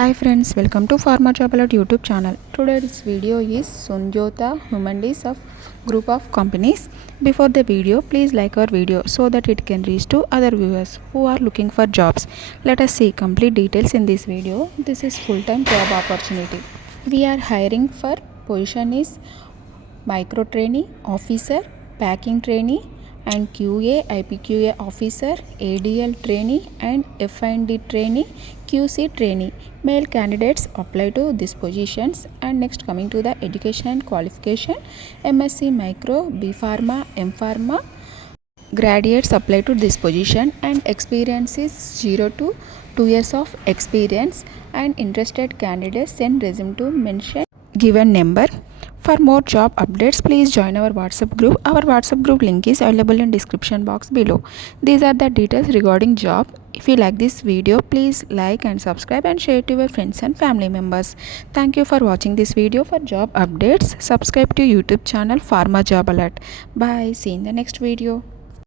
Hi friends, welcome to Pharma Job Alert YouTube channel. Today's video is Sunjota Humandis of group of companies. Before the video, please like our video so that it can reach to other viewers who are looking for jobs. Let us see complete details in this video. This is full-time job opportunity. We are hiring for position is micro trainee officer, packing trainee and QA IPQA officer, ADL trainee and F&D trainee, QC trainee. Male candidates apply to these positions. And next, coming to the education and qualification, MSc Micro, B Pharma, M Pharma graduates apply to this position, and experience is 0 to 2 years of experience. And interested candidates send resume to mention given number. For more job updates, please join our WhatsApp group. Our WhatsApp group link is available in description box below. These are the details regarding job. If you like this video, please like and subscribe and share to your friends and family members. Thank you for watching this video. For job updates, subscribe to YouTube channel Pharma Job Alert. Bye. See you in the next video.